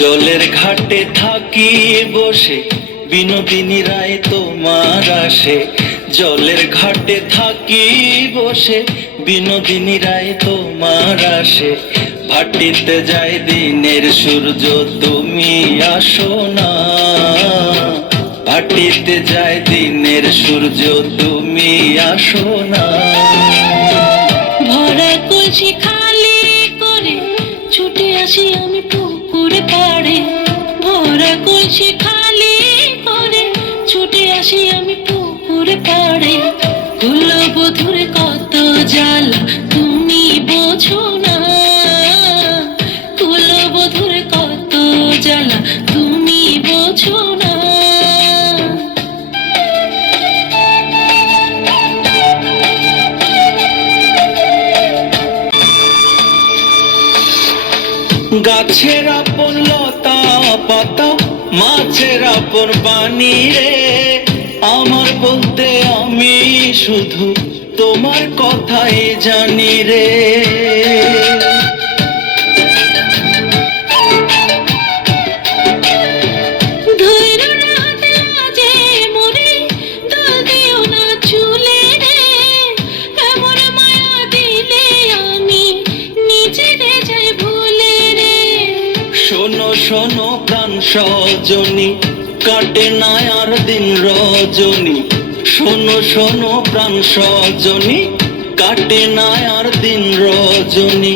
জলের ঘাটে থাকি বসে, বিনোদিনী রায় তোমার আসে। জলের ঘাটে থাকি বসে, বিনোদিনী রায় তোমার আসে। ভাটিতে যায় দিনের সূর্য, তুমি আসো না। ভাটিতে যায় দিনের সূর্য, তুমি আসো না। ভরা কলসি খালি করে ছুটে আসি আমি পুকুরে পাড়ে। ভরা কলসি খালি করে ছুটে আসি আমি পুকুরে পাড়ে। কুলবধূর কত জ্বালা তুমি বোঝো না। কুলবধূর কত জ্বালা তুমি বোঝো না। গাছের আপন লতা পাতা, মাছের আপন পানি রে। আমার বলতে আমি শুধু তোমার কথাই জানি রে। শোনো শোনো প্রাণ সজনী, কাটে না আর দিন রজনী। শোনো শোনো প্রাণ সজনী, কাটে না আর দিন রজনী।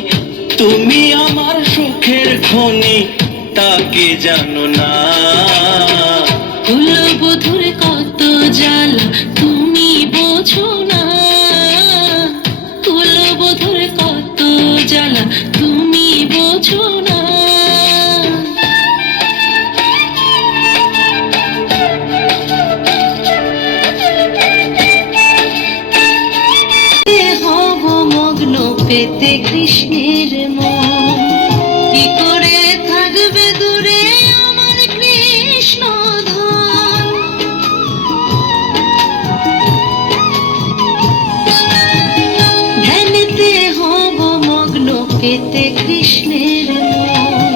তুমি আমার সুখের খনি, তা কি জানো না। কুলবধূর কত জ্বালা তুমি বোঝো না। কুলবধূর কত জ্বালা তুমি বোঝো না। হব মগ্ন পেতে কৃষ্ণের মন, কি করে থাকবে দূরে আমার কৃষ্ণ ধন। ধ্যানেতে হব মগ্ন পেতে কৃষ্ণের মন,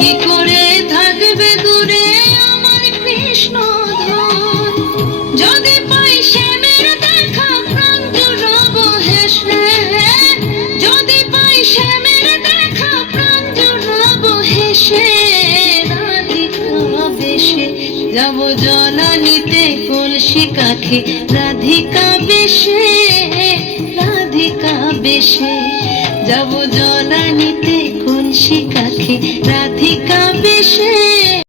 কি করে থাকবে দূরে আমার কৃষ্ণ ধন। যদি পাই শ্যামের দেখা প্রাণ জুড়াবো হেসে। যদি পাই শ্যামের দেখা প্রাণ জুড়াবো হেসে। রাধিকা বেশে যাব জলানিতে কলসি কাঠে। রাধিকা বেশে, রাধিকা বেশে যাব জলানিতে